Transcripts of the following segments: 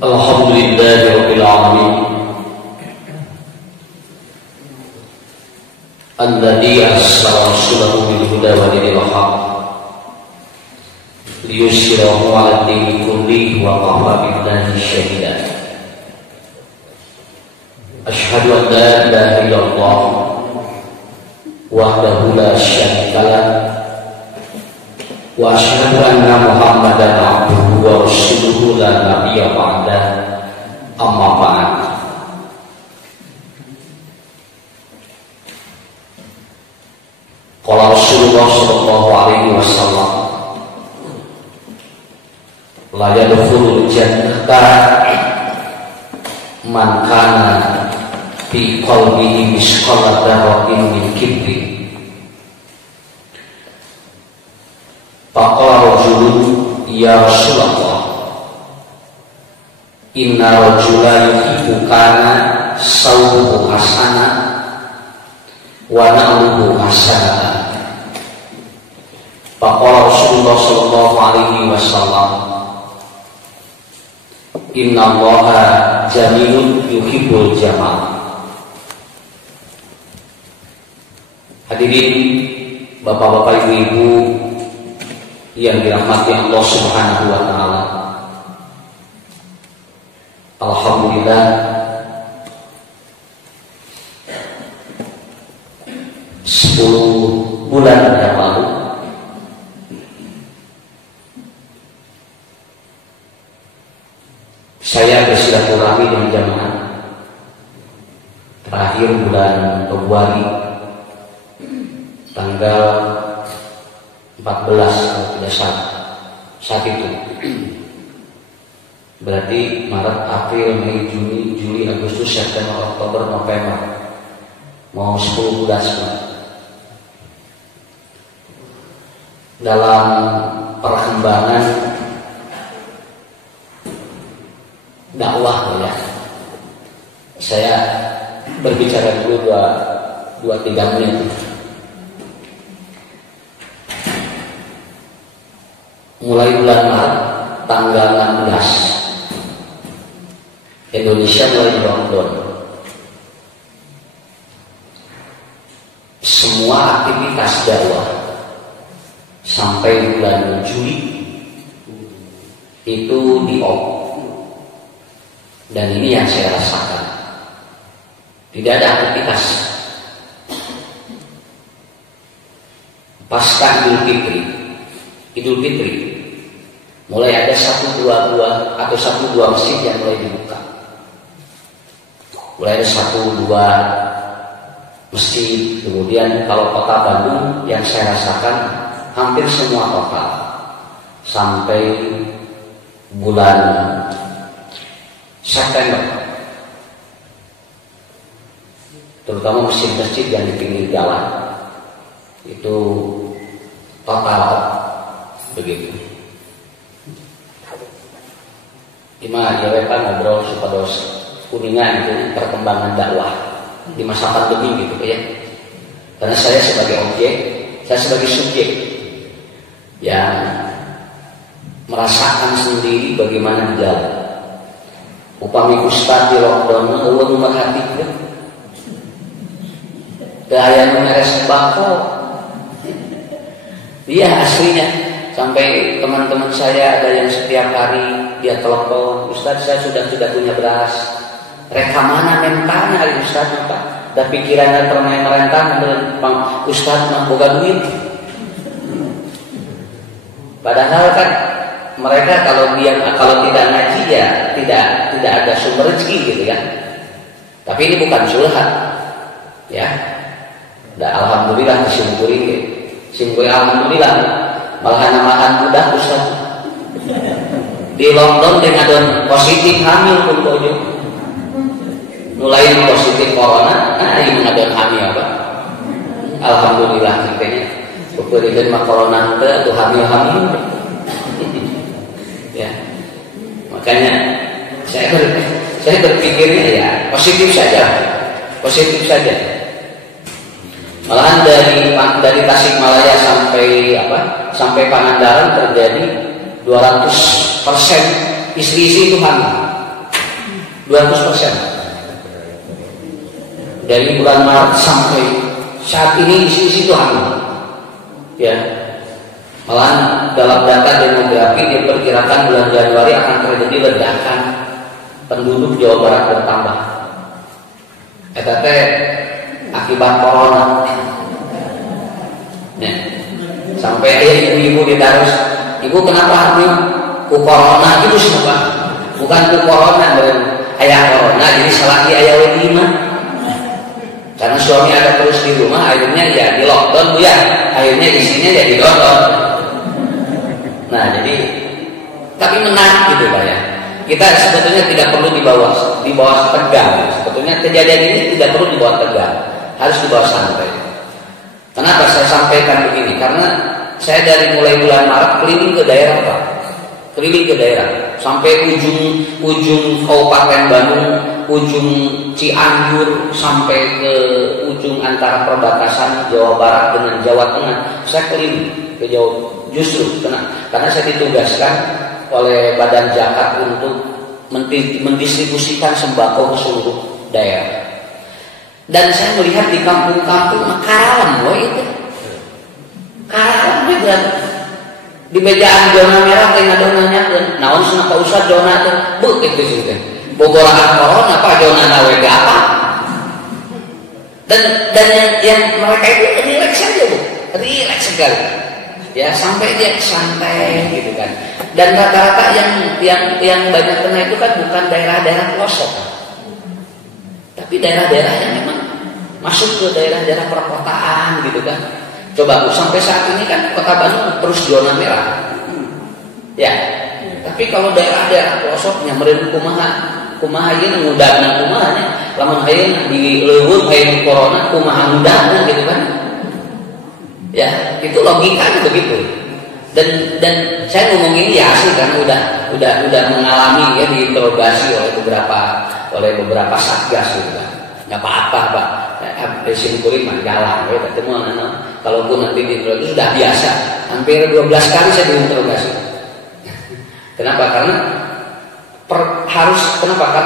Alhamdulillahirabbil alamin. Alladzi arsala rasulahu bil huda wa dinil haqq liyusirahu 'ala ad-dini kullihi wa kafa billahi shahida. Asyhadu an la ilaha illallah wahdahu la syarika lah wa asyhadu anna Muhammadan abduhu wa rasuluhu la nabiyya ba'dah. Amma ba'd. Qala Rasulullah sallallahu alaihi wasallam, la yadkhulul jannata man kana fi qalbihi misqala dzarratin min kibrin. Faqala rajulun ya Rasulullah, inna rajulan yuhibbu kana sawbuhu hasana wa na'luhu hasana. Faqala Rasulullah sallallahu alaihi wasallam, inna Allaha jamilun yuhibbul jamal. Hadirin bapak-bapak, ibu-ibu yang dirahmati Allah Subhanahu wa taala. Alhamdulillah, 10 bulan yang lalu saya bersilaturahmi dengan jamaah terakhir bulan Februari tanggal 14 kalau tidak saat itu. Berarti Maret, April, Mei, Juni, Juli, Agustus, September, Oktober, November, mau 10 bulan semua. Dalam perkembangan dakwah ya, saya berbicara dulu 2-3 menit. Mulai bulan Maret tanggal 16 Indonesia mulai lockdown. Semua aktivitas dakwah sampai bulan Juli itu di-off. Dan ini yang saya rasakan, tidak ada aktivitas. Pasca Idul Fitri mulai ada 1-2 masjid yang mulai dibuka. Mulai ada 1-2 masjid. Kemudian kalau kota Bandung yang saya rasakan hampir semua kota sampai bulan September, terutama masjid-masjid yang di pinggir jalan itu total begitu. Gimana ya Pak ngobrol supados kuningan itu perkembangan dakwah di masa pandemi gitu ya. Karena saya sebagai objek, saya sebagai subjek yang merasakan sendiri bagaimana di jalan. Upami ustaz di lockdown eueuh merhatikan. Teu aya nu mere sembako. Iya aslinya. Sampai teman-teman saya ada yang setiap hari dia telepon, Ustaz saya sudah tidak punya beras. Reka mana mentana ari Ustaz Pak? Da pikiranna permain merentang Bang Ustaz mah boga duit. Padahal kan mereka kalau tidak ngaji ya tidak ada sumber rezeki gitu ya. Tapi ini bukan curhat ya. Alhamdulillah disyukuri alhamdulillah. Malahan mudah Ustaz. Di London dengan positif hamil pun bojo. Mulai positif corona, ini mengadon hamil apa? Alhamdulillah katanya. Kemudian mah corona teh tuh hamil. Ya. Makanya saya berpikirnya ya positif saja. Malahan dari Tasikmalaya sampai Pangandaran terjadi 200% istri-istri itu hamil. 200%. Dari bulan Maret sampai saat ini isi itu hamil. Ya. Malah dalam data demografi diperkirakan bulan Januari akan terjadi ledakan penduduk Jawa Barat bertambah. Eta teh akibat corona. Ya. Sampai ibu-ibu ditarus, ibu kenapa hamil? Ku corona itu siapa? Bukan ku corona, ayah corona jadi salaki ayah wedi mah. Karena suami ada terus di rumah, akhirnya ya di lockdown bu ya, akhirnya isinya ya di lockdown. Nah jadi, tapi menang gitu Pak ya. Kita sebetulnya tidak perlu dibawa tegang. Sebetulnya kejadian ini tidak perlu dibawa tegang, harus dibawa santai. Kenapa saya sampaikan begini? Karena saya dari mulai bulan Maret keliling ke daerah Pak, keliling ke daerah sampai ujung Kabupaten Bandung, ujung Cianjur sampai ke ujung antara perbatasan Jawa Barat dengan Jawa Tengah. Saya keliling ke Jawa, justru karena saya ditugaskan oleh Badan Zakat untuk mendistribusikan sembako ke seluruh daerah. Dan saya melihat di kampung-kampung karam loh itu. Karam juga. Di bejaan zona merah tengah donanya naon sana Pak Ustaz zona teh beukeut geus teh. Bogoraan corona apa zona nawe apa? Dan yang mereka itu relax saja Bu. Relax sekali. Ya sampai dia santai gitu kan. Dan rata-rata yang banyak kena itu kan bukan daerah-daerah pelosok. Tapi daerah-daerah yang memang masuk ke daerah-daerah perkotaan gitu kan. Coba Bu, sampai saat ini kan Kota Bandung terus zona merah. Ya. Tapi kalau daerah-daerah pelosoknya meureun kumaha ieu ngudagna kumaha nya. Lamun ayeuna di leuweung aya corona kumaha ngudagna gitu kan. Ya, itu logikanya begitu. Dan saya ngomong ini ya asli kan udah mengalami ya diinterogasi oleh beberapa satgas gitu kan. Enggak apa-apa Pak. Simpulin mah jalan ya ketemu kalaupun nanti diinterogasi sudah biasa. Hampir 12 kali saya diinterogasi. Kenapa? Karena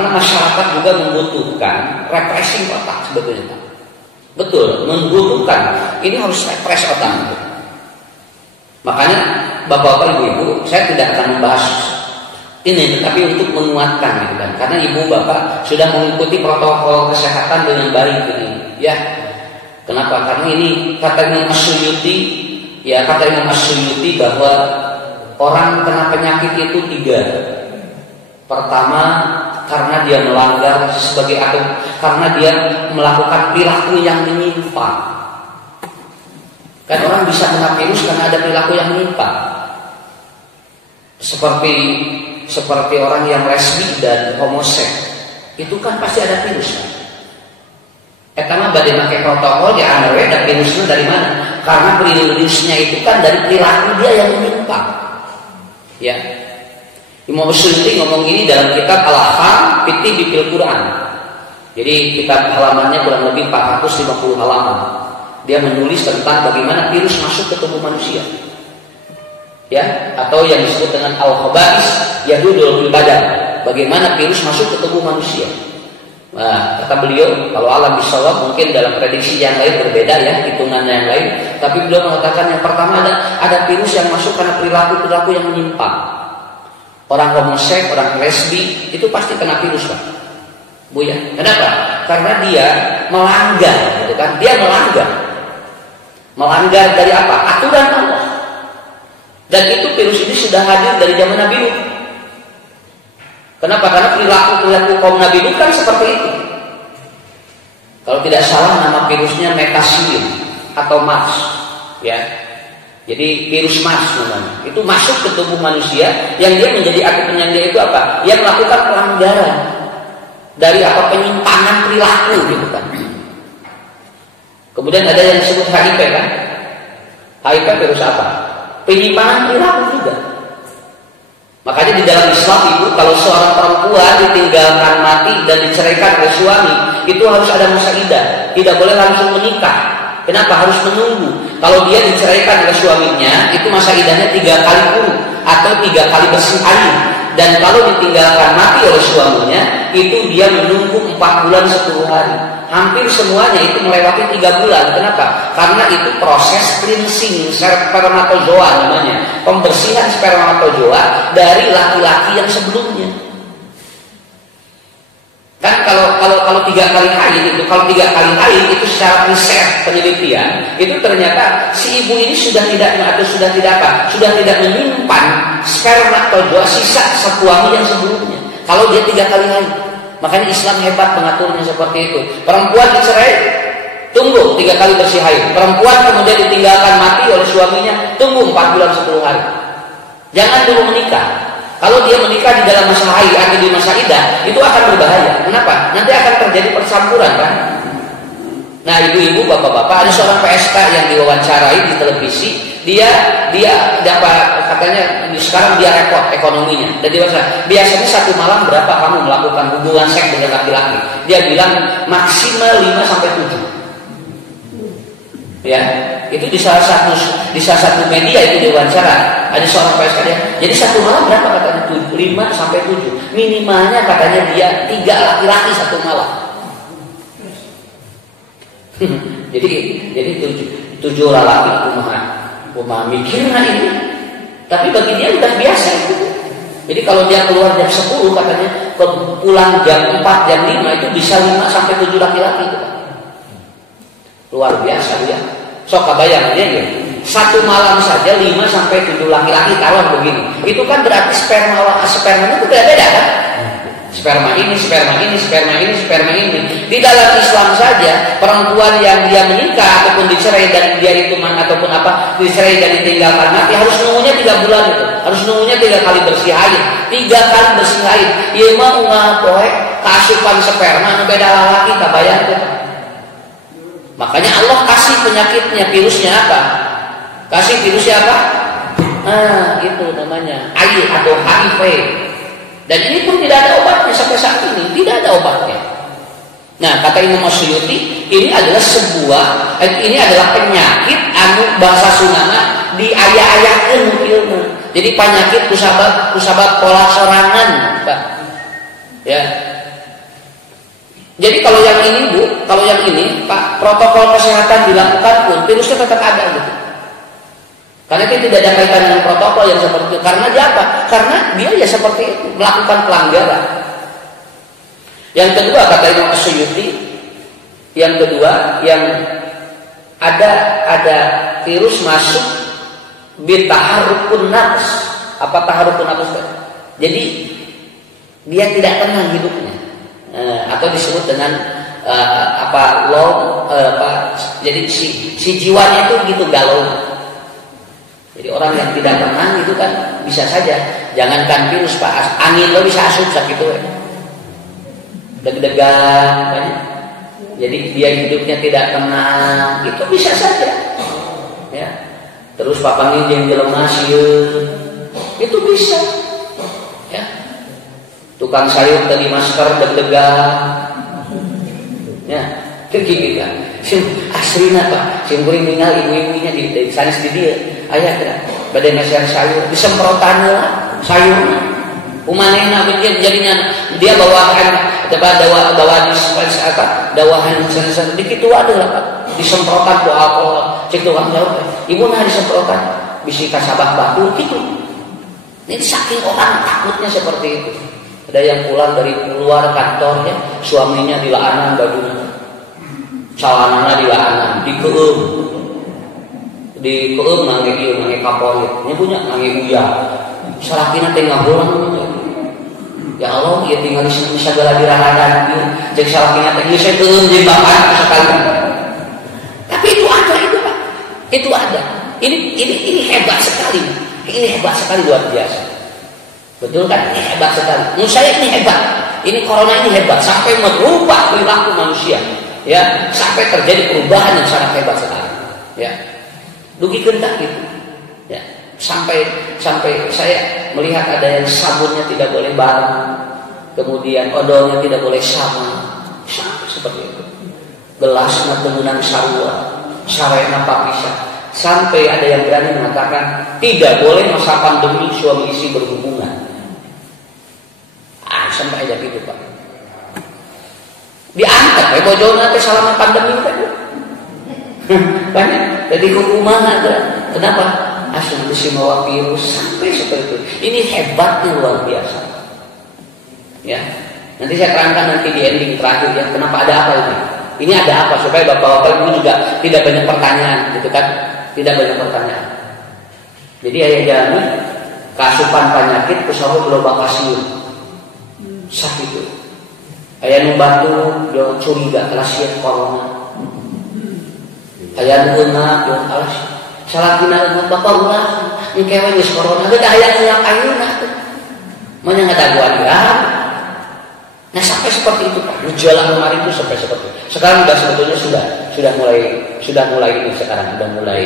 masyarakat juga membutuhkan refreshing otak sebetulnya Pak. Betul, membutuhkan. Ini harus refresh otak. Makanya Bapak-bapak, Ibu-ibu, saya tidak akan membahas ini, tetapi untuk menguatkan gitu kan. Karena Ibu Bapak sudah mengikuti protokol kesehatan dengan baik ini, ya. Kenapa? Karena ini kata Imam As-Suyuti bahwa orang kena penyakit itu 3. Pertama, karena dia melanggar karena dia melakukan perilaku yang menyimpang. Kan orang bisa kena virus karena ada perilaku yang menyimpang. Seperti orang yang lesbi dan homoseks. Itu kan pasti ada virus kan? Karena badai pakai protokol ya anda dan virusnya dari mana? Karena virusnya itu kan dari perilaku dia yang menyimpang. Ya. Imam Suyuti ngomong ini dalam kitab Al-Ahkam fi Bil Quran. Jadi kitab halamannya kurang lebih 450 halaman. Dia menulis tentang bagaimana virus masuk ke tubuh manusia. Ya, atau yang disebut dengan al-khaba'is yadudul fil badan. Bagaimana virus masuk ke tubuh manusia. Nah, kata beliau, kalau alam bisawab mungkin dalam prediksi yang lain berbeda ya, hitungan yang lain, tapi beliau mengatakan yang pertama ada virus yang masuk karena perilaku yang menyimpang. Orang homoseks, orang lesbi itu pasti kena virus Pak. Bu ya. Kenapa? Karena dia melanggar, gitu kan? Dia melanggar dari apa? Aturan Allah. Dan itu virus ini sudah hadir dari zaman Nabi Nuh. Kenapa? Karena perilaku kaum Nabi Nuh kan seperti itu. Kalau tidak salah nama virusnya metasilin atau Mars, ya. Jadi virus Mars namanya. Itu masuk ke tubuh manusia yang dia menjadi akibatnya dia itu apa? Yang melakukan pelanggaran dari apa penyimpangan perilaku gitu kan. Kemudian ada yang disebut HIV kan? HIV virus apa? Penyimpangan perilaku juga. Makanya di dalam Islam Ibu, kalau seorang perempuan ditinggalkan mati dan diceraikan oleh suami, itu harus ada masa iddah. Tidak boleh langsung menikah. Kenapa harus menunggu? Kalau dia diceraikan oleh suaminya, itu masa iddahnya 3 kali kurung atau 3 kali bersih air. Dan kalau ditinggalkan mati oleh suaminya, itu dia menunggu 4 bulan 10 hari. Hampir semuanya itu melewati 3 bulan. Kenapa? Karena itu proses cleansing spermatozoa namanya, pembersihan spermatozoa dari laki-laki yang sebelumnya. Kan kalau 3 kali haid itu, kalau 3 kali haid itu secara riset penelitian itu ternyata si ibu ini sudah tidak menyimpan spermatozoa sisa suami yang sebelumnya. Kalau dia 3 kali haid, makanya Islam hebat mengaturnya seperti itu. Perempuan dicerai, tunggu 3 kali bersih haid. Perempuan kemudian ditinggalkan mati oleh suaminya, tunggu 4 bulan 10 hari. Jangan dulu menikah. Kalau dia menikah di dalam masa haid atau di masa iddah, itu akan berbahaya. Kenapa? Nanti akan terjadi percampuran, kan? Nah, ibu-ibu, bapak-bapak, ada seorang PSK yang diwawancarai di televisi. Dia dapat, katanya sekarang dia repot ekonominya. Dan dia biasanya 1 malam berapa kamu melakukan hubungan seks dengan laki-laki? Dia bilang maksimal 5 sampai 7. Ya, itu di salah satu media itu diwawancara. Ada seorang PSK dia. Jadi 1 malam berapa katanya? 5 sampai 7. Minimalnya katanya dia 3 laki-laki 1 malam. jadi 7 laki kumaha mikirnya ini. Tapi bagi dia udah biasa itu. Jadi kalau dia keluar jam 10 katanya, pulang jam 4, jam 5 itu bisa 5 sampai 7 laki-laki itu. Luar biasa ya. Sok kebayang aja ya. 1 malam saja 5 sampai 7 laki-laki kawan begini. Itu kan berarti spermanya itu beda-beda kan? Sperma ini. Di dalam Islam saja, perempuan yang dia menikah ataupun dicerai dan dia itu ataupun dicerai dan ditinggalkan mati harus nunggunya 3 bulan itu. Harus nunggunya 3 kali bersih haid. 3 kali bersih haid. Ieu mah ngapoe kasupan sperma beda laki kabayang tuh. Makanya Allah kasih penyakitnya, virusnya apa? Kasih virusnya apa? Itu namanya AIDS atau HIV. Dan ini pun tidak ada obatnya sampai saat ini, tidak ada obatnya. Nah, kata Imam Suyuti, ini adalah penyakit anu bahasa Sundana di aya-ayakeun ilmu. Jadi penyakit kusabab pola sorangan, Pak. Ya. Jadi kalau yang ini Pak, protokol kesehatan dilakukan pun virusnya tetap ada gitu. Karena itu tidak ada kaitan dengan protokol yang seperti itu. Karena dia apa? Karena dia ya seperti itu, melakukan pelanggaran. Yang kedua kata Imam Suyuti, yang ada virus masuk bitaharukun nafs. Apa taharukun nafs? Jadi dia tidak tenang hidupnya. Atau disebut dengan jadi si jiwanya itu gitu galau. Jadi orang yang tidak tenang itu kan bisa saja, jangankan virus Pak, angin lo bisa asup sakit itu, deg-degan, kan? Jadi dia hidupnya tidak tenang, itu bisa saja. Ya. Terus papang ini jelema sieun, itu bisa. Ya. Tukang sayur tadi masker deg-degan. Ya, gitu kan. Asrina Pak, sing kuring ninggal ibu-ibunya di sanes di dia. Aya teh bade meser sayur disemprotan lah sayurna. Umanehna bikin jadinya dia bawahan dawahan sen dikitu ada lah Pak. Disemprotan ku alkohol, cek tukang sayur. Ibuna disemprotan bisi kasabah batur gitu. Ini saking orang takutnya seperti itu. Ada yang pulang dari luar kantornya, suaminya dilaanan bajunya. Calanana dilaanan, dikeum nangge ieu nangge kaporit. Nya punya nangge uya. Salakina teh ngahulang. Ya Allah, ieu tinggal di sagala dirahadan ieu. Cek salakina teh ieu saya keum di bakan sekali. Tapi itu ada itu Pak. Itu ada. Ini hebat sekali. Ini hebat sekali luar biasa. Betul kan? Ini hebat sekali. Menurut saya ini hebat. Ini corona ini hebat sampai merubah perilaku manusia. Ya, sampai terjadi perubahan yang sangat hebat sekali. Ya. Dugi kentak gitu. Ya. Sampai saya melihat ada yang sabunnya tidak boleh bareng. Kemudian odolnya tidak boleh sama. Sampai seperti itu. Gelasnya menggunakan sarua. sarena papisah. Sampai ada yang berani mengatakan tidak boleh masa pandemi suami istri berhubungan. Sampai aja gitu Pak. Diangkat ya bojona teh selama pandemi kan. Banyak. Jadi hukuman ada. Kenapa? Asal mawa virus sampai seperti itu. Ini hebatnya luar biasa. Ya. Nanti saya terangkan nanti di ending terakhir ya. Kenapa ada apa ini? Ini ada apa supaya bapak-bapak ibu juga tidak banyak pertanyaan, gitu kan? Tidak banyak pertanyaan. Jadi ayah jalani kasupan penyakit pesawat gelombang kasiun sakit itu. Ayah nubatu dia curiga kalasian corona. Ayah nuna dia alas salah kina umat bapak ulah ngkewe geus corona teh aya yang ayeuna tuh. Manya ngadaguan ya. Nah sampai seperti itu Pak. Gejala kemarin itu sampai seperti itu. Sekarang sudah sebetulnya sudah mulai ini sekarang sudah mulai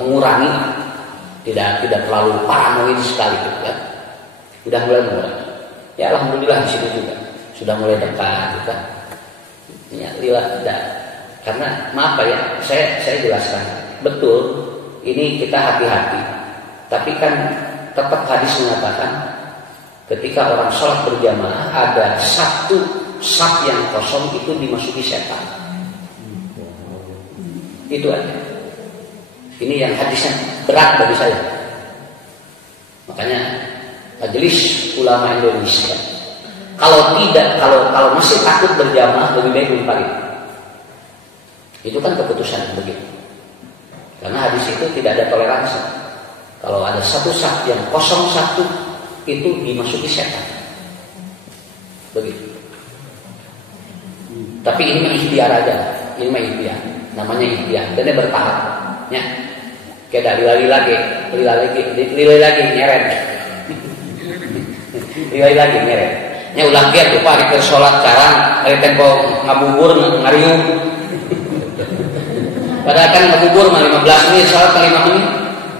mengurangi, tidak terlalu paranoid sekali gitu kan. Sudah mulai mengurangi. Ya alhamdulillah di situ juga sudah mulai dekat gitu kan. Ya lillah tidak. Karena maaf Pak ya, saya jelaskan. Betul, ini kita hati-hati. Tapi kan tetap hadis mengatakan ketika orang sholat berjamaah ada satu saf yang kosong itu dimasuki setan. Itu aja. Ini yang hadisnya berat bagi saya. Makanya Majelis Ulama Indonesia kalau masih takut berjamaah lebih baik munfarid. Itu kan keputusan begitu. Karena hadis itu tidak ada toleransi. Kalau ada satu saf yang kosong satu itu dimasuki setan. Begitu. Tapi ini mah ikhtiar aja. Ini mah ikhtiar. Namanya ikhtiar. Dan dia bertahap. Ya. Kayak lilai lagi nyeret. Lilai lagi nyeret. Nya ulah kieu tuh Pak keur salat carang, ari tempo ngabubur ngariung. Padahal kan ngabubur mah 15 menit, salat 5 menit.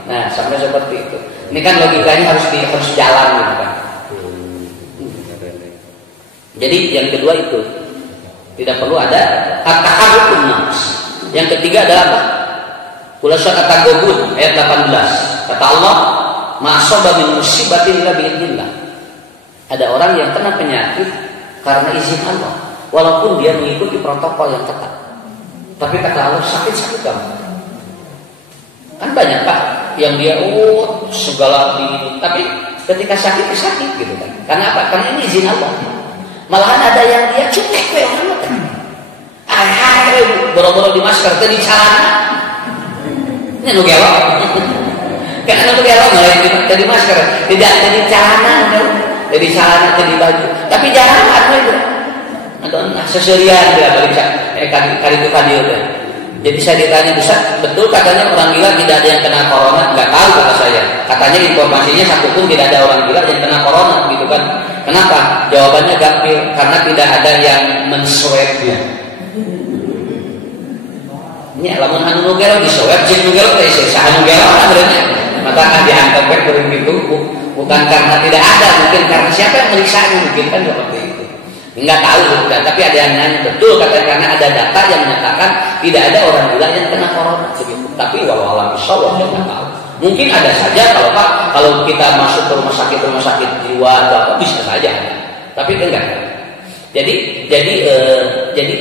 Nah, sampai seperti itu. Ini kan logikanya harus jalan gitu kan. Jadi yang kedua itu tidak perlu ada at-taharrukun nafs. Yang ketiga adalah apa? Khulasa kata Gobun ayat 18. Kata Allah, "Ma'asaba min musibatin illa bi'idznillah." Ada orang yang kena penyakit karena izin Allah, walaupun dia mengikuti protokol yang ketat. Tapi kata Allah sakit kamu. Kan banyak Pak yang dia segala ini, tapi ketika sakit gitu kan. Karena apa? Karena ini izin Allah. Malahan ada yang dia cutek we orang teh. Boro-boro di masker teh di celana. Ini nu gelo. Karena nu gelo tadi masker, tidak jadi celana, jadi celana jadi baju. Tapi jarang ada itu. Atau seserian dia balik kali itu tadi. Jadi saya ditanya, Ustaz, betul katanya orang gila tidak ada yang kena corona? Enggak tahu kata saya. Katanya informasinya satu pun tidak ada orang gila yang kena corona, gitu kan? Kenapa? Jawabannya gampil, karena tidak ada yang menswabnya. Ini lamun anu nugel di swab, jeung nugel teh sisa anu nugel kan berarti. Maka kan dianggap begitu, bukan karena tidak ada, mungkin karena siapa yang meriksanya, mungkin kan seperti itu. Enggak tahu, tapi ada yang nanya betul katanya karena ada data yang menyatakan tidak ada orang gila yang kena corona begitu. Tapi walau alam bisawab saya nggak tahu. Mungkin ada saja kalau Pak, kalau kita masuk ke rumah sakit jiwa atau apa bisa saja. Tapi enggak. Jadi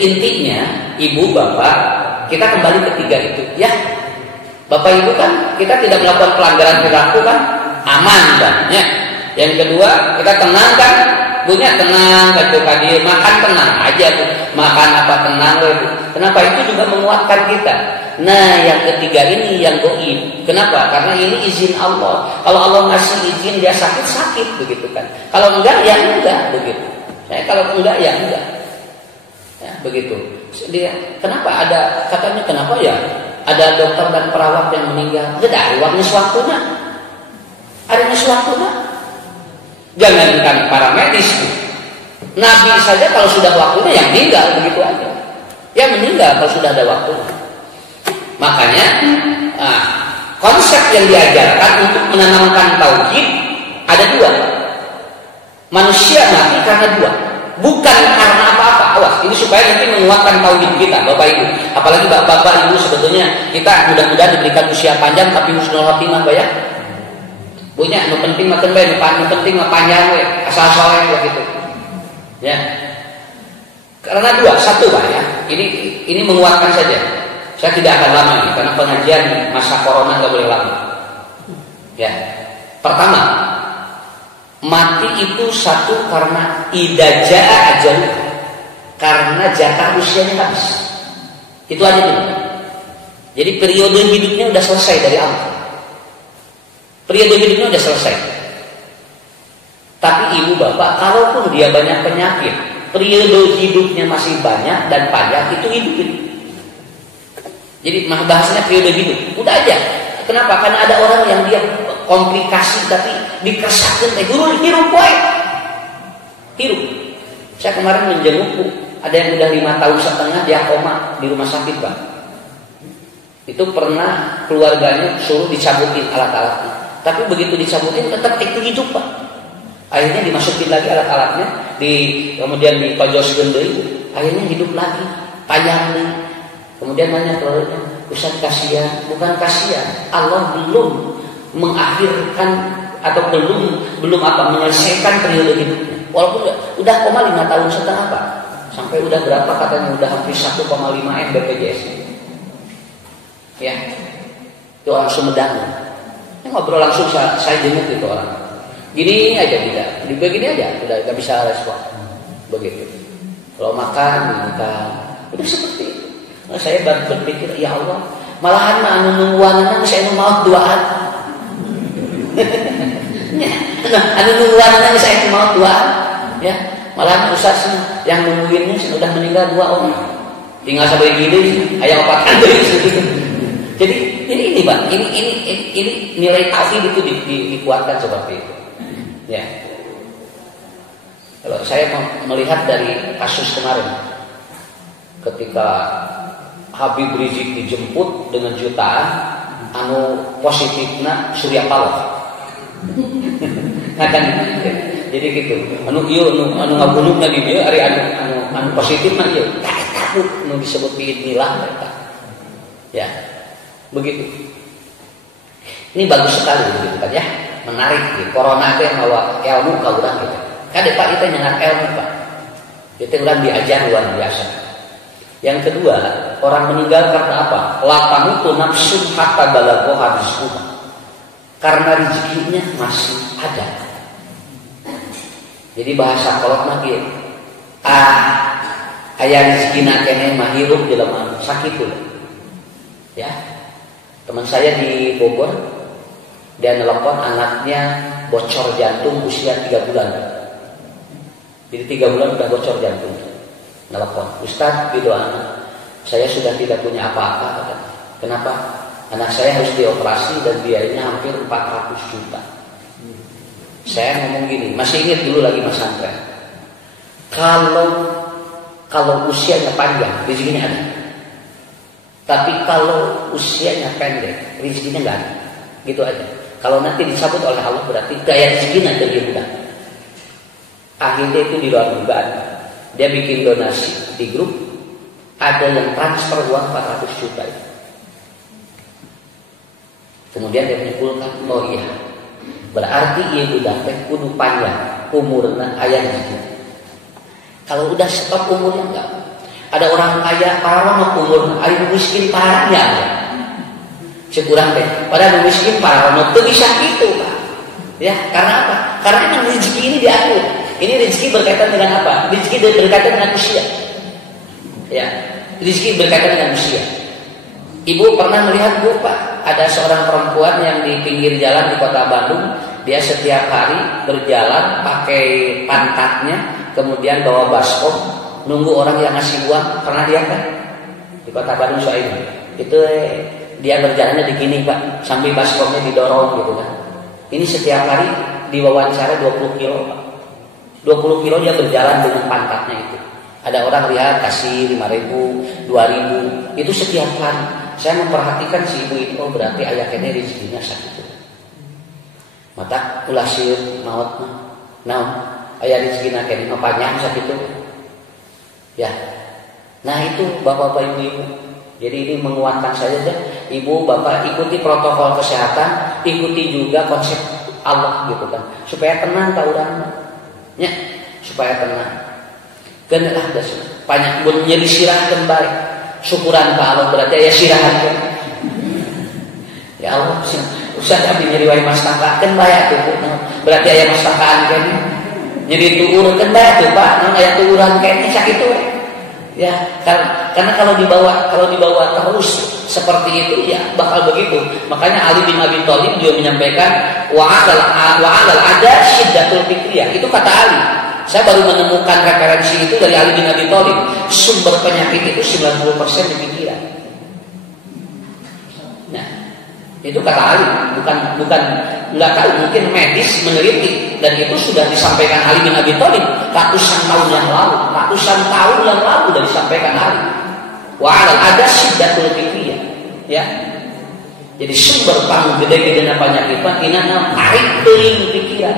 intinya ibu bapak kita kembali ke tiga itu ya. Bapak ibu kan kita tidak melakukan pelanggaran perilaku kan, aman kan ya. Yang kedua kita tenang kan, punya tenang kadir makan tenang aja tuh. Makan apa tenang tuh. Kenapa? Itu juga menguatkan kita. Nah yang ketiga ini yang goib. Kenapa? Karena ini izin Allah. Kalau Allah ngasih izin dia sakit begitu kan. Kalau enggak ya enggak begitu. Kalau enggak ya enggak. Ya, begitu. Dia, kenapa ada katanya kenapa ya? Ada dokter dan perawat yang meninggal. Tidak ada waktunya. Ada waktunya. Jangankan para medis. Nabi saja kalau sudah waktunya yang meninggal begitu aja. Ya meninggal kalau sudah ada waktunya. Makanya konsep yang diajarkan untuk menanamkan tauhid ada dua. Manusia mati karena dua, bukan karena apa-apa. Awas, ini supaya nanti menguatkan tauhid kita, Bapak Ibu. Apalagi Bapak Ibu, sebetulnya kita mudah-mudahan diberikan usia panjang tapi husnul khotimah, Pak ya. Punya, nu penting mah tembel, nu penting mah panjang we, asal soleh begitu. Ya. Karena satu Pak ya. Ini menguatkan saja. Saya tidak akan lama nih, karena pengajian masa corona nggak boleh lama. Ya. Pertama, mati itu satu karena idajaa ajal, karena jatah usianya habis. Itu aja dulu. Jadi periode hidupnya udah selesai dari Allah. Periode hidupnya udah selesai. Tapi ibu bapak, kalaupun dia banyak penyakit, periode hidupnya masih banyak dan panjang, itu hidupin. Jadi bahasanya periode hidup, udah aja. Kenapa? Karena ada orang yang dia komplikasi tapi dikesakin guru hirup boy. Hirup. Saya kemarin menjenguk ada yang udah 5 tahun setengah dia koma di rumah sakit, Pak. Itu pernah keluarganya suruh dicabutin alat-alatnya. Tapi begitu dicabutin tetap itu hidup, Pak. Akhirnya dimasukin lagi alat-alatnya, kemudian dipajoskeun deui, akhirnya hidup lagi, panjang nih. Kemudian nanya keluarganya, Ustaz kasihan, bukan kasihan, Allah belum mengakhirkan atau belum menyelesaikan periode hidupnya. Walaupun udah koma 5 tahun setengah, Pak. Sampai udah berapa katanya udah hampir 1,5 M BPJS. Ya. Itu orang Sumedang. Ngobrol langsung saya jenguk itu orang. Gini aja tidak, begini aja udah nggak bisa respon. Begitu. Kalau makan, udah seperti itu. Nah, saya baru berpikir, ya Allah, malahan mah anu nungguan saya mau duaan. Nah, anu nungguan saya mau duaan, ya. Malahan Ustaz yang nungguinnya sudah meninggal 2 orang. Tinggal sampai gini, aya 4 hari gitu. Jadi ini Pak, ini nilai tauhid itu dikuatkan seperti itu. Ya. Kalau saya melihat dari kasus kemarin, ketika Habib Rizik dijemput dengan jutaan, anu positifna Surya Paloh. Nah kan, jadi gitu. Anu ngabunuh lagi dia, hari anu positif mah dia. Takut anu disebut biidnillah mereka. Ya, begitu. Ini bagus sekali begitu kan ya, menarik. Gitu. Corona itu yang bawa ilmu ke orang gitu. Kade Pak kita nyengat ilmu Pak. Itu orang diajar luar biasa. Yang kedua, orang meninggal karena apa? La tamutu nafsun hatta balagha rizquha. Karena rezekinya masih ada. Jadi bahasa kolot lagi, aya rezekina keneh mah hirup di lemah sakit tuh. Ya. Teman saya di Bogor, dia nelpon anaknya bocor jantung usia 3 bulan. Jadi 3 bulan udah bocor jantung. Nelpon, Ustaz, gitu anak. Saya sudah tidak punya apa-apa. Kenapa? Anak saya harus dioperasi dan biayanya hampir 400 juta. Saya ngomong gini, masih ingat dulu lagi Mas Andra. Kalau usianya panjang, rezekinya ada. Tapi kalau usianya pendek, rezekinya nggak ada. Gitu aja. Kalau nanti dicabut oleh Allah berarti gaya rezekinya jadi mudah. Akhirnya itu di luar dugaan. Dia bikin donasi di grup, ada yang transfer uang 400 juta itu. Kemudian dia menyimpulkan, oh iya, berarti ia udah kudu panjang umurnya ayah gitu. Kalau udah stop umurnya enggak. Ada orang kaya parah umur, ayah miskin parahnya. Sekurang deh. Padahal miskin parah itu bisa gitu Pak. Ya, karena apa? Karena memang rezeki ini diatur. Ini rezeki berkaitan dengan apa? Rezeki berkaitan dengan usia. Ya, rezeki berkaitan dengan usia. Ibu pernah melihat Bu Pak, ada seorang perempuan yang di pinggir jalan di Kota Bandung, dia setiap hari berjalan pakai pantatnya, kemudian bawa baskom, nunggu orang yang ngasih uang. Pernah lihat kan? Di Kota Bandung soal ini. Itu dia berjalannya begini Pak, sambil baskomnya didorong gitu kan. Ini setiap hari diwawancara 20 kilo Pak. 20 kilo dia berjalan dengan pantatnya itu. Ada orang lihat kasih 5.000, 2.000, itu setiap hari. Saya memperhatikan si ibu itu, oh berarti ayah kene rezekinya sakit. Mata ulah sieur maot mah. Naon? Aya rezekina kene mah panjang sakit. Ya. Nah itu bapak-bapak ibu-ibu. Jadi ini menguatkan saya aja. Ibu bapak ikuti protokol kesehatan, ikuti juga konsep Allah gitu kan. Supaya tenang tauran. Ya, supaya tenang. Kenalah dasar. Banyak pun nyeri sirah kembali. Syukuran ke Allah berarti ya sirahan kan. Ya Allah, usah tapi nyeri wae mas tangkakeun bae atuh. Berarti aya mas tangkaan kan. Nyeri tuur kan bae atuh Pak. Naon aya tuuran kene sakitu. Ya, karena kalau dibawa terus seperti itu ya bakal begitu. Makanya Ali bin Abi Thalib juga menyampaikan wa'alal ada syiddatul fikriyah. Itu kata Ali. Saya baru menemukan referensi itu dari Ali bin Abi Thalib. Sumber penyakit itu 90% di pikiran. Nah, itu kata Ali, bukan nggak tahu, mungkin medis meneliti, dan itu sudah disampaikan Ali bin Abi Thalib ratusan tahun yang lalu sudah disampaikan Ali. Wa'alal ada syiddatul fikriyah. Ya. Jadi sumber paling gede-gede penyakit mah inana tarik teuing pikiran.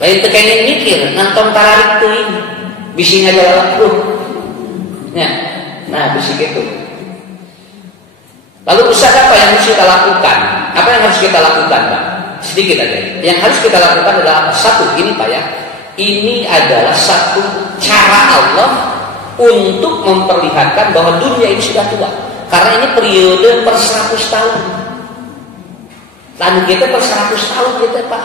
Lain tekengin mikir, nantong tarik teuing, bisi ngajalan ruh. Ya. Nah, bisi gitu. Lalu usaha apa yang harus kita lakukan? Apa yang harus kita lakukan, Pak? Sedikit aja. Yang harus kita lakukan adalah satu, ini Pak ya. Ini adalah satu cara Allah untuk memperlihatkan bahwa dunia ini sudah tua. Karena ini periode per 100 tahun. Dan kita per 100 tahun kita Pak.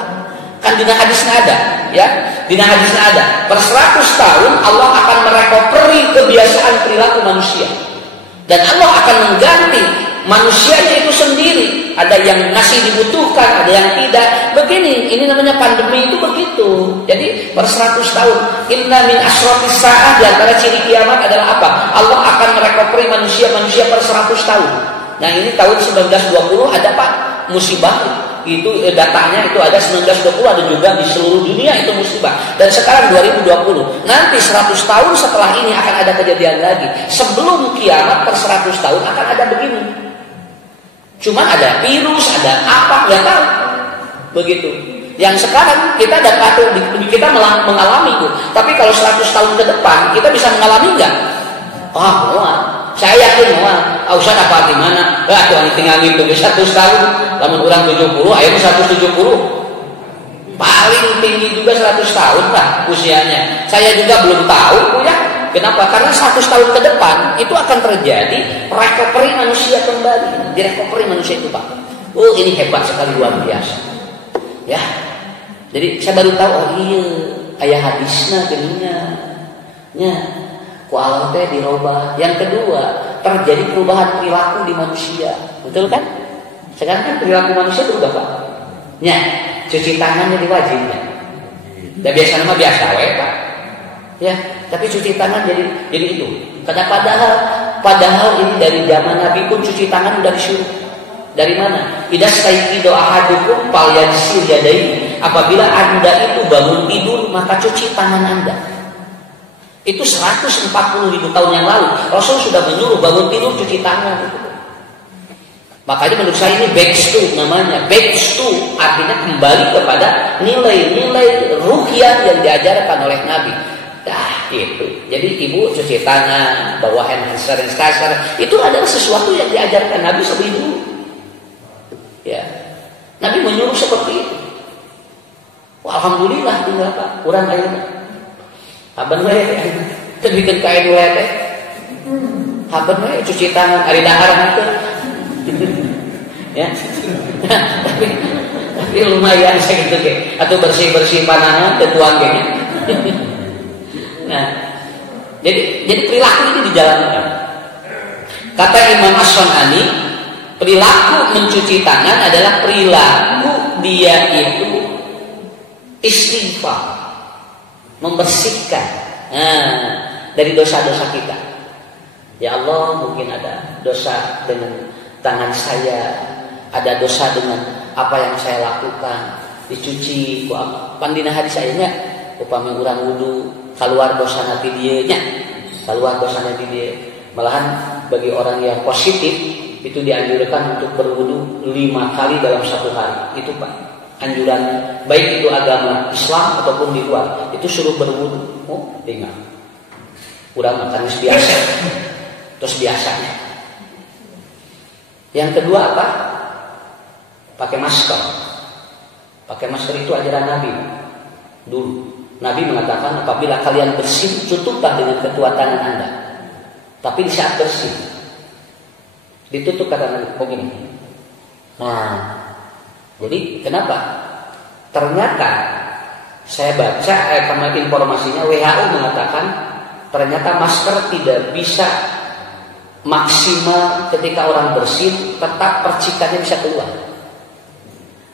Kan dina hadisnya ada, ya. Dina hadisnya ada. Per 100 tahun Allah akan merekoperi kebiasaan perilaku manusia. Dan Allah akan mengganti manusianya itu sendiri. Ada yang ngasih dibutuhkan, ada yang tidak. Begini, ini namanya pandemi itu begitu. Jadi per 100 tahun. Inna min asratis sa'ah, di antara ciri kiamat adalah apa? Allah akan merekoperi manusia per 100 tahun. Nah ini tahun 1920 ada Pak musibah. Itu datanya itu ada 1920, ada juga di seluruh dunia itu musibah. Dan sekarang 2020. Nanti 100 tahun setelah ini akan ada kejadian lagi. Sebelum kiamat per 100 tahun akan ada begini. Cuman ada virus, ada apa, nggak tahu. Begitu. Yang sekarang kita mengalami itu. Tapi kalau 100 tahun ke depan kita bisa mengalami nggak? Saya yakin Ustaz apa di mana? Tuhan tinggal itu 100 tahun, lamun orang 70, akhirnya 170. Paling tinggi juga 100 tahun lah usianya. Saya juga belum tahu ya. Kenapa? Karena 100 tahun ke depan itu akan terjadi recovery manusia kembali. Direkoveri manusia itu Pak. Ini hebat sekali, luar biasa. Ya. Jadi saya baru tahu iya aya hadisna geuninga. Nya. Ku Allah teh dirubah. Yang kedua, terjadi perubahan perilaku di manusia. Betul kan? Sekarang kan perilaku manusia berubah Pak. Ya, cuci tangan jadi wajibnya. Dan biasa nama biasa Pak. Ya, tapi cuci tangan jadi itu. Karena padahal ini dari zaman Nabi pun cuci tangan udah disuruh. Dari mana? Idza staiqidu ahadukum falyaghsil yadayhi. Apabila Anda itu bangun tidur, maka cuci tangan Anda. Itu 140.000 tahun yang lalu Rasul sudah menyuruh bangun tidur cuci tangan. Makanya menurut saya ini back to namanya. Back to artinya kembali kepada nilai-nilai ruhiyah yang diajarkan oleh Nabi. Gitu. Jadi ibu cuci tangan, bawa hand sanitizer, itu adalah sesuatu yang diajarkan Nabi lebih dulu. Ya. Nabi menyuruh seperti itu. Alhamdulillah tinggal Pak, kurang airnya. Haban we teh bikin kain we teh. Haban we cuci tangan ari dahar teh. Ya. Tapi lumayan segitu ge. Atuh bersih-bersih panangan teh tuang ge. Nah, jadi perilaku ini dijalankan. Kata Imam As-Sun'ani, perilaku mencuci tangan adalah perilaku dia itu istighfar, membersihkan dari dosa-dosa kita. Ya Allah, mungkin ada dosa dengan tangan saya, ada dosa dengan apa yang saya lakukan, dicuci ku pandina hadis sayanya upami urang wudu keluar dosa nanti dia nya, keluar dosa nanti dia. Malahan bagi orang yang positif itu dianjurkan untuk berwudu 5 kali dalam 1 hari. Itu Pak anjuran, baik itu agama Islam ataupun di luar, itu suruh berwudu. Ingat Udah makan biasa. Terus biasanya. Yang kedua apa? Pakai masker. Pakai masker itu ajaran Nabi dulu. Nabi mengatakan apabila kalian bersin, tutuplah dengan kedua tangan Anda. Tapi di saat bersin, ditutup kata Nabi begini. Nah, jadi kenapa? Ternyata saya baca kemarin informasinya WHO mengatakan ternyata masker tidak bisa maksimal ketika orang bersin, tetap percikannya bisa keluar.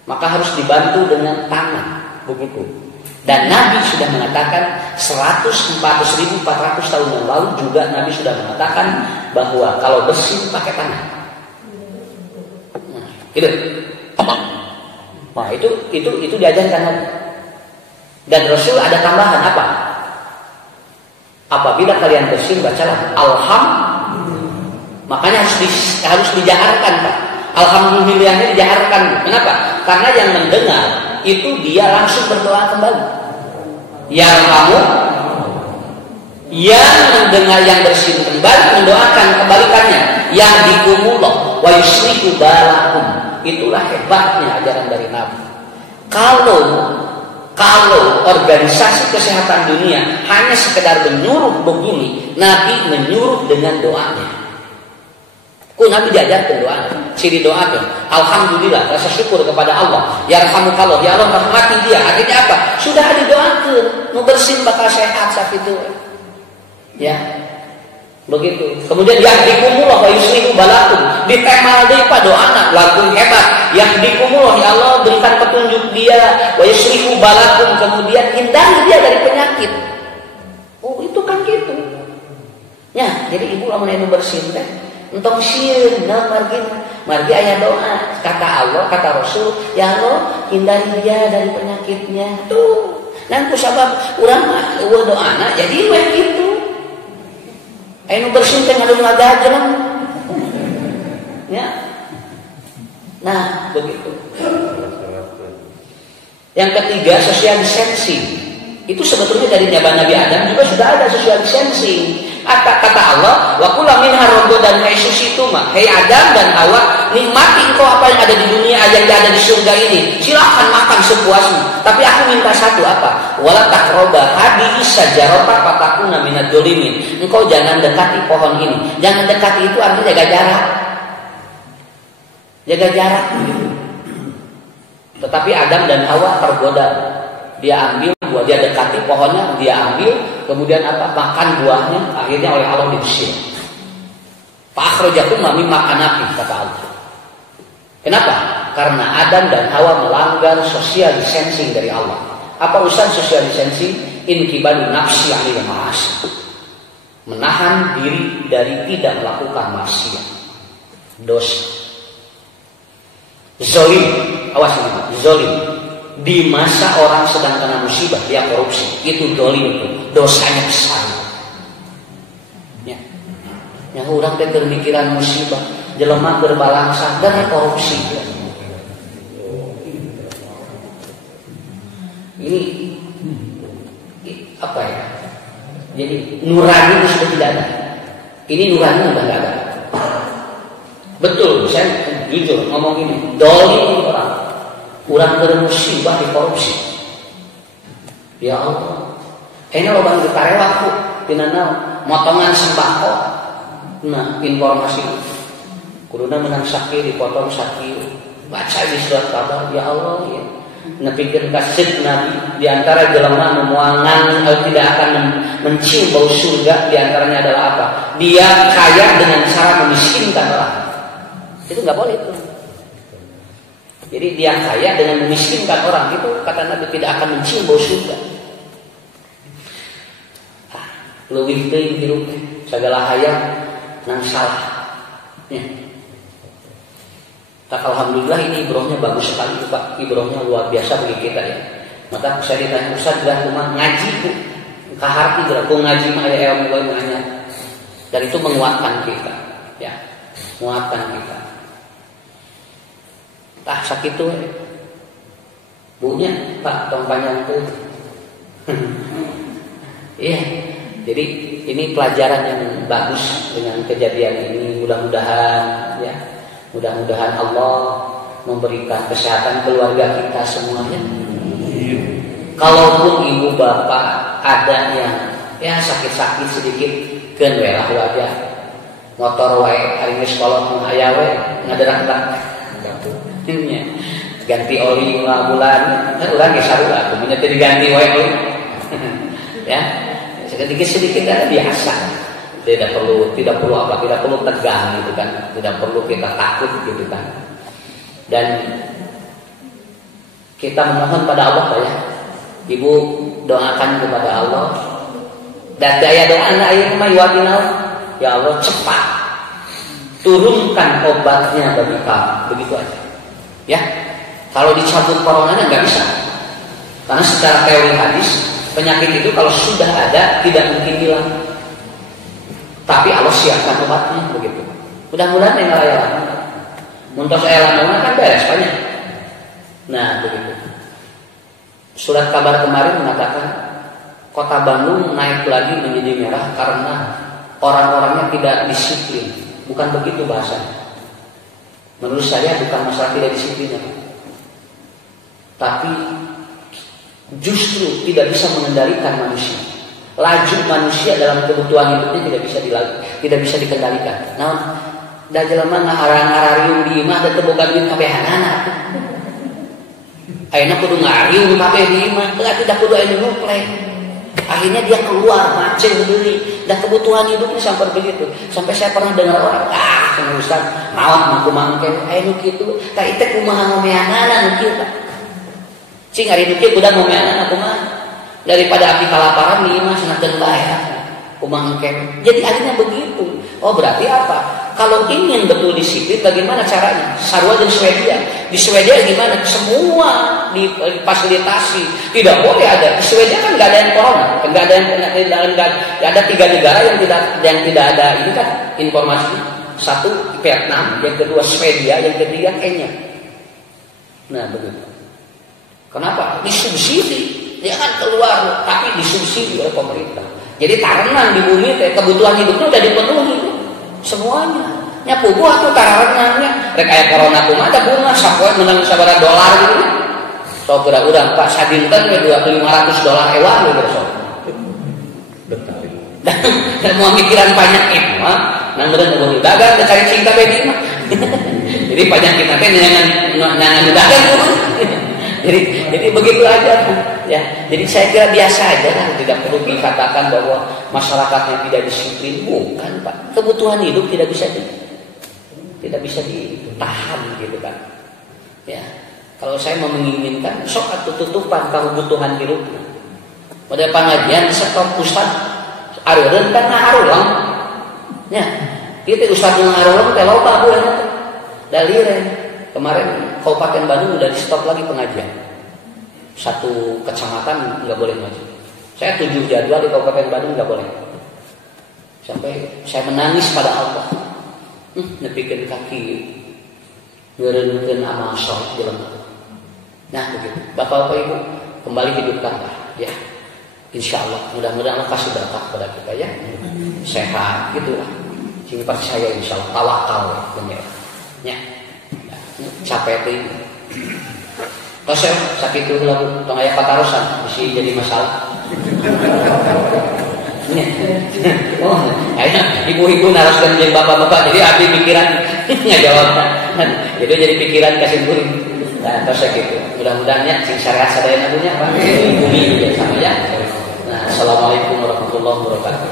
Maka harus dibantu dengan tangan, begitu. Dan Nabi sudah mengatakan 140.400 tahun yang lalu juga Nabi sudah mengatakan bahwa kalau bersin pakai tangan. Nah, gitu. Nah, itu diajarkan Nabi. Dan Rasul ada tambahan apa? Apabila kalian bersin bacalah alhamdulillah. Makanya harus dijaharkan, Pak. Alhamdulillahnya dijaharkan. Kenapa? Karena yang mendengar itu dia langsung berdoa kembali. Yang kamu yang mendengar yang bersin kembali mendoakan kebalikannya. Yang dikumullah wa yusriku balakum. Itulah hebatnya ajaran dari Nabi. Kalau organisasi kesehatan dunia hanya sekedar menyuruh begini, Nabi menyuruh dengan doanya. Nabi diajarkan doa, ciri doakan. Alhamdulillah, rasa syukur kepada Allah. Yarhamukallah, ya Allah rahmati dia. Artinya apa? Sudah didoakan, mau bersin bakal sehat saat itu. Ya, begitu. Kemudian yahdikumullah wa yuslihu balakum. Ditemal deui pa doana, lagu hebat. Yahdikumullah, ya Allah berikan petunjuk dia, wa yuslihu balakum. Kemudian hindari dia dari penyakit. Oh, itu kan gitu. Ya, jadi ibu lamun anu bersin teh entong sieun nah margi aya doa kata Allah kata Rasul, ya Allah hindari dia dari penyakitnya. Tuh dan kusabab urang mah eueuh doana jadi we kitu anu bersin teh ngadu ngadajeun ya. Nah begitu. Yang ketiga, social distancing. Itu sebetulnya dari zaman Nabi Adam juga sudah ada social distancing. Kata Allah, wa kula minha ragadan haitsusituma. Hei Adam dan Hawa, nikmati engkau apa yang ada di dunia, yang ada di surga ini. Silakan makan sepuasmu. Tapi aku minta satu apa? Wala taqraba hadhihi syajarata fatakuna minadz dzalimin. Engkau jangan dekati pohon ini. Jangan dekati itu artinya jaga jarak. Jaga jarak. Tetapi Adam dan Hawa tergoda. Dia ambil buah, dia dekati pohonnya, dia ambil, kemudian apa? Makan buahnya, akhirnya oleh Allah diusir. Fa'akhrajakum mimma makanafi, kata Allah. Kenapa? Karena Adam dan Hawa melanggar social distancing dari Allah. Apa urusan social distancing? Inqibadu nafsi 'anil ma'asi. Menahan diri dari tidak melakukan maksiat. Dosa. Zolim, awas ini, zolim. Di masa orang sedang kena musibah, dia korupsi, itu dolim, itu dosanya besar. Ya, yang orang teh berpikiran musibah, jelema berbalangsa dan korupsi. Ini apa ya? Jadi nurani itu sudah tidak ada. Ini nurani sudah tidak ada. Betul, saya jujur ngomong ini, dolim orang. Urang bermusibah di korupsi. Ya Allah. Ini lobang dikarewak tina naon? Motongan sembako. Nah, informasi. Kuduna menang sakit dipotong sakit. Baca di surat kabar, ya Allah ya. Nepikeun kasih Nabi di antara jelema memuangan tidak akan mencium bau surga, di antaranya adalah apa? Dia kaya dengan cara memiskinkan orang. Itu enggak boleh itu. Jadi dia kaya dengan memiskinkan orang, itu kata Nabi tidak akan mencium bau surga. Leuwih teuing hirup segala hayang nang salah. Ya. Tak alhamdulillah ini ibrohnya bagus sekali Pak. Ibrohnya luar biasa bagi kita ya. Maka saya ditanya Ustaz geus kumaha ngaji ku. Kaharti geus ku ngaji mah aya ilmu bae banyak. Dan itu menguatkan kita. Ya. Menguatkan kita. Tah sakitu bunya Pak tong panjang tuh. Iya. Jadi ini pelajaran yang bagus dengan kejadian ini. Mudah-mudahan ya, mudah-mudahan Allah memberikan kesehatan keluarga kita semuanya. Kalaupun ibu bapak ada yang ya sakit-sakit sedikit, keun we lah wajah motor wae hari geus kolot mun aya we ngaderak-derak ganti oli 5 bulan kan urang geus sarua atuh nya teh diganti wae oli ya sedikit-sedikit kan biasa. Tidak perlu tegang gitu kan, tidak perlu kita takut gitu kan. Dan kita memohon pada Allah ya. Ibu doakan kepada Allah. Dan daya doa anak ayat mayuatinal, ya Allah cepat turunkan obatnya bagi kamu, begitu aja. Ya, kalau dicabut coronanya nggak bisa, karena secara teori hadis penyakit itu kalau sudah ada tidak mungkin hilang. Tapi Allah siapkan obatnya begitu. Mudah-mudahan yang layak. Muntos elang kan beres banyak. Nah begitu. Surat kabar kemarin mengatakan Kota Bandung naik lagi menjadi merah karena orang-orangnya tidak disiplin. Bukan begitu bahasanya. Menurut saya bukan masalah tidak disiplin, tapi justru tidak bisa mengendalikan manusia. Laju manusia dalam kebutuhan hidupnya tidak bisa dikendalikan. Nah, da jelema ngaharang-hararium di imah teh boga duit kabehanana. Ayeuna kudu ngarium kabeh di imah, teu tidak kudu aya nupleng. Akhirnya dia keluar macet beli dan kebutuhan hidupnya sampai begitu. Sampai saya pernah dengar orang, kang Ustaz, naon mangku mangke aya nu kitu, tah ieu teh kumaha ngomeanana nu kitu. Cing ari nu kitu udah ngomeanana kumaha? Daripada abdi kalaparan di imah sanajan bae. Kumaha mangke. Jadi akhirnya begitu. Oh, berarti apa? Kalau ingin betul disiplin, bagaimana caranya? Sarua dan Swedia. Di Swedia gimana? Semua difasilitasi. Tidak boleh ada. Di Swedia kan nggak ada yang corona, nggak ada yang ada 3 negara yang tidak ada. Ini kan informasi. 1 Vietnam, yang kedua Swedia, yang ketiga Kenya. Nah begitu. Kenapa? Disubsidi. Dia kan keluar, tapi disubsidi oleh pemerintah. Jadi tarenan di bumi, kebutuhan hidupnya udah dipenuhi. Semuanya nyapu buah tuh tararannya rek aya corona kumaha ada bunga sapoe menang sabaraha dolar gitu so urang Pak sadinten we $500 ewan gitu so betul dan mau mikiran banyak mah nang bener mau dagang cari cinta bae di mah jadi penyakit teh nangan dagang jadi begitu aja ya. Jadi saya kira biasa aja kan, tidak perlu dikatakan bahwa masyarakatnya tidak disiplin, bukan Pak. Kebutuhan hidup tidak bisa ditahan gitu kan. Ya. Kalau saya mau menginginkan sok atuh tutupan kebutuhan hidupnya. Pada pengajian stop ustaz areureun kan ngaharulang. Ya. Kitu ustaz ngaharulang teh loba bu dalireun. Kemarin Kabupaten Bandung udah di stop lagi pengajian. 1 kecamatan nggak boleh maju. Saya 7 jadwal di Kabupaten Bandung nggak boleh. Sampai saya menangis pada Allah. Nepikeun kaki, ngeureunkeun amal saleh di lemah. Nah begitu. Bapak-bapak Ibu kembali hidupkanlah ya. Insya Allah mudah-mudahan Allah kasih berkah pada kita ya. Sehat gitulah. Sing percaya insya Allah tawakal bener. Ya. Capek itu terus sakit itu lalu tong aya patarosan mesti jadi masalah. Oh, ayo ibu-ibu naraskan jeung bapak-bapak jadi abdi pikiran ngajawab. Jadi pikiran kasih kuring. Nah, terus gitu. Mudah-mudahan ya sing syariat sadayana punya Pak. Bumi juga sama ya. Nah, assalamualaikum warahmatullahi wabarakatuh.